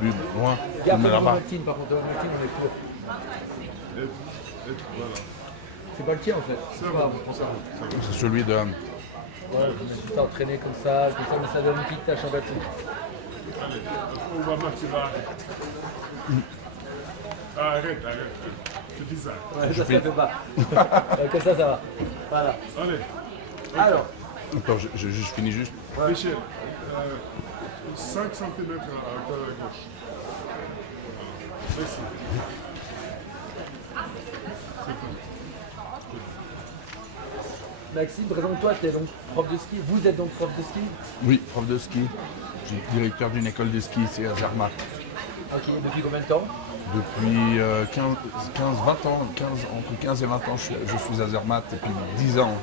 plus loin. Garde Mais le là-bas. Maltine, par contre, le Maltine, on est pour. Voilà. C'est pas le tien en fait. C'est pas pour ça. C'est celui de. Ouais, je me suis entraîné comme ça, mais ça donne une petite tache en bâton. Allez, on va mettre là. Arrête. C'est bizarre. Ouais, ça fait pas. Comme ça va. Voilà. Allez, Alors, Attends, je finis juste. Michel, 5 cm à gauche. Merci. Maxime, présente-toi, tu es donc prof de ski. Vous êtes donc prof de ski? Oui, prof de ski. Je suis directeur d'une école de ski ici à Zermatt. Ok, depuis combien de temps? Depuis 20 ans, entre 15 et 20 ans, je suis à Zermatt et puis 10 ans,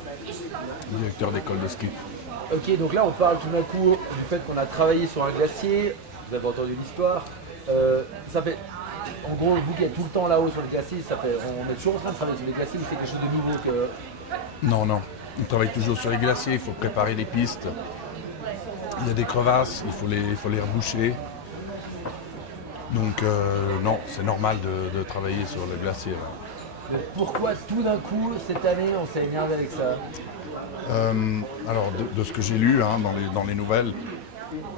directeur d'école de ski. Ok, donc là on parle tout d'un coup du fait qu'on a travaillé sur un glacier. Vous avez entendu l'histoire. Ça fait, en gros, vous qui êtes tout le temps là-haut sur les glaciers, on est toujours en train de travailler sur les glaciers, mais c'est quelque chose de nouveau que. Non, on travaille toujours sur les glaciers, il faut préparer les pistes. Il y a des crevasses, il faut les reboucher. Donc non, c'est normal de travailler sur les glaciers. Donc, pourquoi tout d'un coup cette année on s'est énervé avec ça? Alors de ce que j'ai lu dans les nouvelles,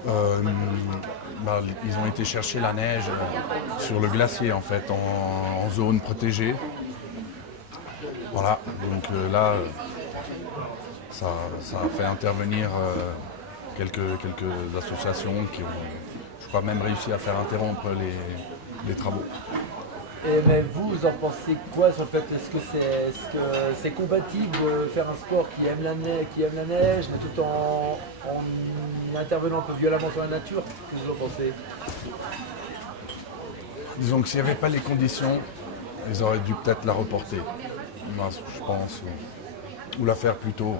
ils ont été chercher la neige sur le glacier en fait, en zone protégée. Voilà, donc là, ça a fait intervenir quelques associations qui ont, je crois, même réussi à faire interrompre les travaux. Mais vous en pensez quoi sur le fait, est-ce que c'est compatible de faire un sport qui aime la neige, mais tout en intervenant un peu violemment sur la nature? Qu'est-ce que vous en pensez? Disons que s'il n'y avait pas les conditions, ils auraient dû peut-être la reporter, moi, je pense, ou la faire plus tôt,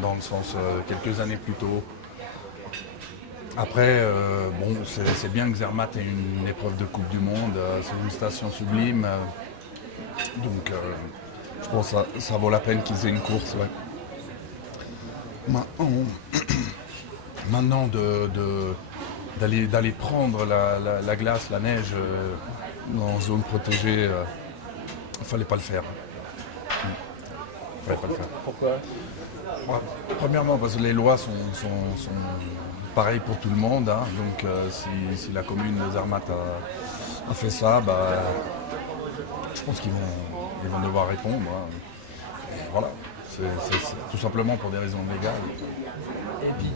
dans le sens quelques années plus tôt. Après, bon, c'est bien que Zermatt ait une épreuve de Coupe du Monde, c'est une station sublime, donc je pense que ça vaut la peine qu'ils aient une course. Ouais. Maintenant d'aller prendre la glace, la neige en zone protégée, il ne fallait pas le faire. Il fallait pas le faire. Pourquoi? Premièrement, parce que les lois sont pareilles pour tout le monde. Donc si la commune de Zermatt a fait ça, je pense qu'ils vont devoir répondre. Et voilà, c'est tout simplement pour des raisons légales. Et puis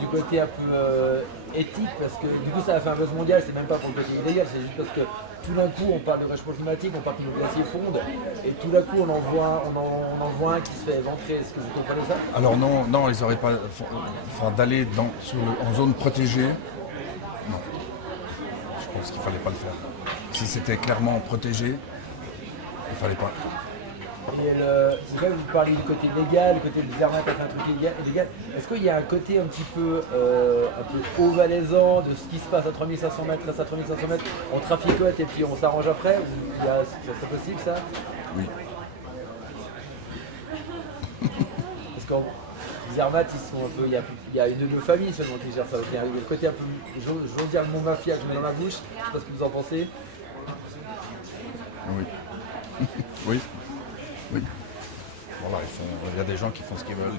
du côté un peu éthique, parce que du coup ça a fait un buzz mondial, c'est même pas pour le côté illégal, c'est juste parce que tout d'un coup on parle de réchauffement climatique, on parle que nos glaciers fondent, et tout d'un coup on en voit un qui se fait éventrer. Est-ce que vous comprenez ça? Alors non, ils n'auraient pas. Enfin, d'aller en zone protégée, non. Je pense qu'il ne fallait pas le faire. Si c'était clairement protégé, il ne fallait pas. Et c'est vrai que vous parlez du côté légal, le côté de Zermatt a fait un truc illégal. Est-ce qu'il y a un côté un petit peu ovalaisant de ce qui se passe à 3500 mètres, là à 3500 mètres, on traficote et puis on s'arrange après? Ça serait possible ça? Oui. Parce qu'en Zermatt, ils sont un peu, il y a une de nos familles seulement qui gère ça. Donc, il y a le côté un peu, j'ose dire le mot mafia que je mets dans la bouche, je sais pas ce que vous en pensez. Oui. Oui. Oui. Voilà, il y a des gens qui font ce qu'ils veulent.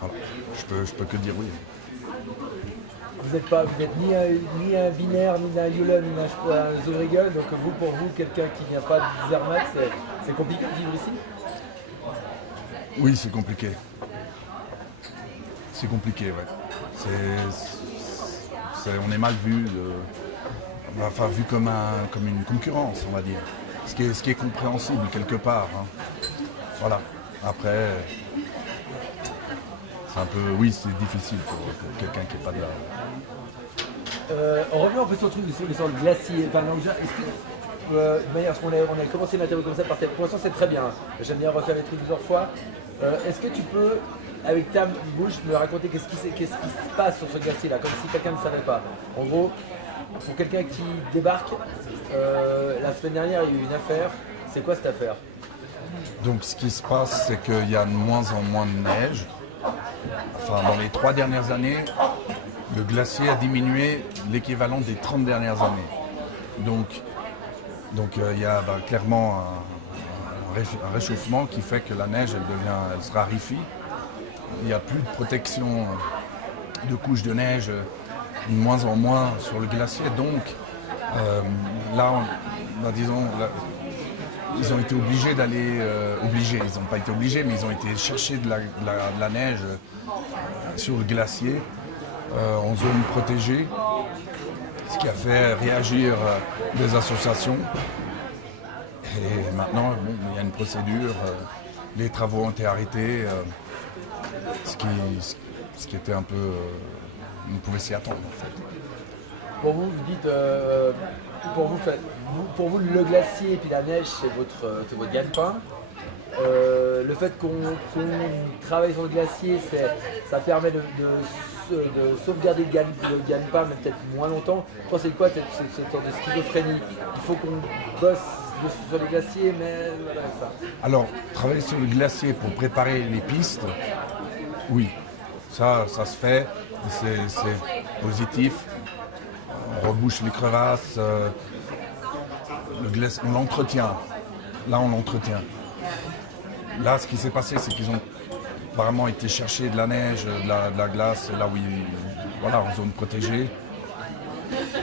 Voilà. Je peux que dire oui. Vous êtes ni un binaire, ni un Yulon, ni un Zurigel, donc pour vous, quelqu'un qui vient pas de Zermatt, c'est compliqué de vivre ici? Oui, c'est compliqué. C'est compliqué, ouais. On est mal vu, enfin vu comme une concurrence, on va dire. Ce qui est compréhensible quelque part. Voilà. Après, c'est un peu, oui, c'est difficile pour quelqu'un qui n'est pas de là. On revient un peu sur le truc sur le glacier. Enfin, donc, est-ce que, de manière, parce qu'on a commencé l'interview comme ça par tête. Pour l'instant, c'est très bien. J'aime bien refaire les trucs plusieurs fois. Est-ce que tu peux, avec ta bouche, me raconter qu'est-ce qui se passe sur ce glacier-là, comme si quelqu'un ne savait pas? En gros, pour quelqu'un qui débarque, la semaine dernière, il y a eu une affaire. C'est quoi cette affaire? Donc, ce qui se passe, c'est qu'il y a de moins en moins de neige. Enfin, dans les 3 dernières années, le glacier a diminué l'équivalent des 30 dernières années. Donc il y a clairement un réchauffement qui fait que la neige, elle se raréfie. Il n'y a plus de protection de couches de neige, de moins en moins sur le glacier. Donc ils ont été obligés d'aller... ils n'ont pas été obligés, mais ils ont été chercher de la neige sur le glacier en zone protégée, ce qui a fait réagir des associations. Et maintenant, il y a une procédure, les travaux ont été arrêtés, ce qui était un peu... on pouvait s'y attendre en fait. Pour vous, vous dites, pour vous, le glacier et puis la neige, c'est votre gagne-pain. Le fait qu'on travaille sur le glacier, ça permet de sauvegarder le gagne-pain, mais peut-être moins longtemps. Toi, c'est quoi cette sorte de schizophrénie? Il faut qu'on bosse sur les glaciers, mais voilà ça. Alors, travailler sur le glacier pour préparer les pistes, oui, ça se fait, c'est positif. On rebouche les crevasses, on l'entretient. Là, on l'entretient. Là, ce qui s'est passé, c'est qu'ils ont apparemment été chercher de la neige, de la glace, là où voilà, en zone protégée.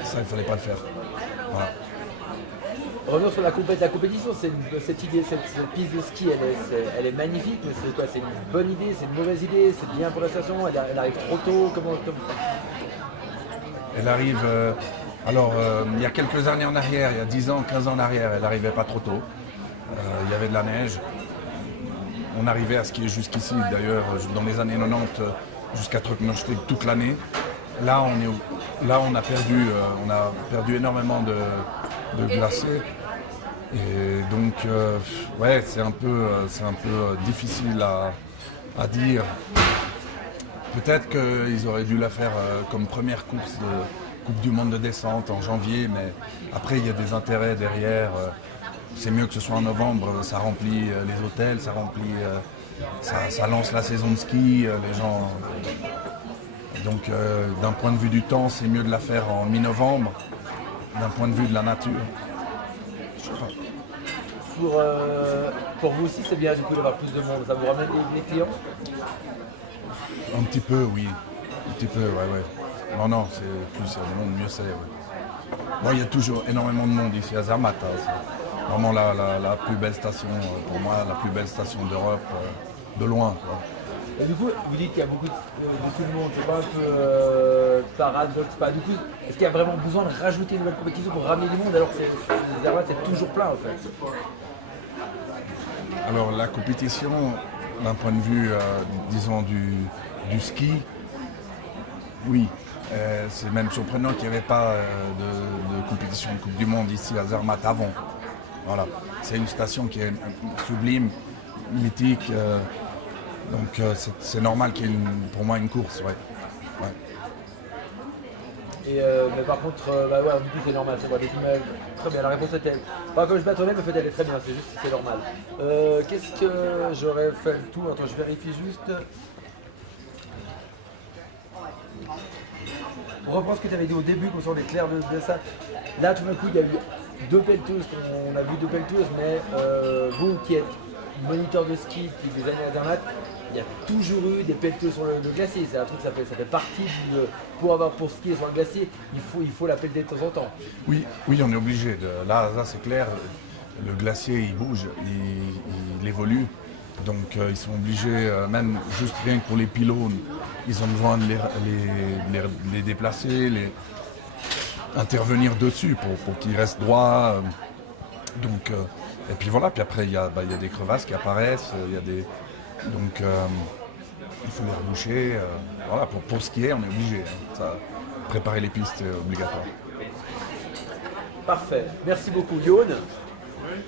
Ça, il ne fallait pas le faire. Voilà. Revenons sur la compétition, cette idée, cette piste de ski, elle est magnifique, mais c'est quoi? C'est une bonne idée, c'est une mauvaise idée, c'est bien pour la station, elle arrive trop tôt, comment ça? Elle arrive, il y a quelques années en arrière, il y a 10 ans, 15 ans en arrière, elle n'arrivait pas trop tôt. Il y avait de la neige. On arrivait à skier jusqu'ici, d'ailleurs, dans les années 90, jusqu'à Trucknochsteg toute l'année. Là, on a perdu énormément de glaciers. Et donc, ouais, c'est un peu difficile à dire. Peut-être qu'ils auraient dû la faire comme première course de Coupe du Monde de descente en janvier, mais après il y a des intérêts derrière. C'est mieux que ce soit en novembre, ça remplit les hôtels, ça remplit, ça lance la saison de ski, les gens. Donc d'un point de vue du temps, c'est mieux de la faire en mi-novembre. D'un point de vue de la nature, je sais pas. Pour vous aussi, c'est bien du coup d'avoir plus de monde. Ça vous ramène les clients? Un petit peu, oui. Un petit peu, ouais. Non, c'est plus il y a du monde, mieux c'est. Ouais. Bon, il y a toujours énormément de monde ici à Zermatt. C'est vraiment la plus belle station, pour moi, la plus belle station d'Europe, de loin. Quoi. Et du coup, vous dites qu'il y a beaucoup de monde, c'est pas un peu paradoxe, pas du coup. Est-ce qu'il y a vraiment besoin de rajouter une nouvelle compétition pour ramener du monde alors que Zermatt c'est toujours plein en fait? Alors la compétition, d'un point de vue, disons, du ski, oui. C'est même surprenant qu'il n'y avait pas de compétition de Coupe du Monde ici à Zermatt avant. Voilà. C'est une station qui est sublime, mythique. Donc c'est normal qu'il y ait pour moi une course. Ouais. Et, mais par contre, du coup c'est normal, c'est vrai. Très bien, la réponse était pas comme je m'attendais, mais elle est très bien, c'est juste c'est normal. Qu'est-ce que j'aurais fait le tour? Attends, je vérifie juste. On reprend ce que tu avais dit au début concernant les clairs de ça. Là, tout d'un coup, il y a eu deux pelleteuses, on a vu deux pelleteuses, mais vous qui êtes moniteur de ski depuis des années à Zermatt, il y a toujours eu des pelleteuses sur le glacier. C'est un truc, ça fait partie pour skier sur un glacier, il faut la pelleter de temps en temps. Oui, on est obligé. Là, c'est clair, le glacier il bouge, il évolue. Donc ils sont obligés, même juste rien que pour les pylônes, ils ont besoin de les déplacer, intervenir dessus pour qu'ils restent droits. Donc, et puis voilà, puis après il y a des crevasses qui apparaissent, donc il faut les reboucher. Voilà, pour skier, on est obligé. Ça, préparer les pistes, c'est obligatoire. Parfait. Merci beaucoup, Yoann. Oui.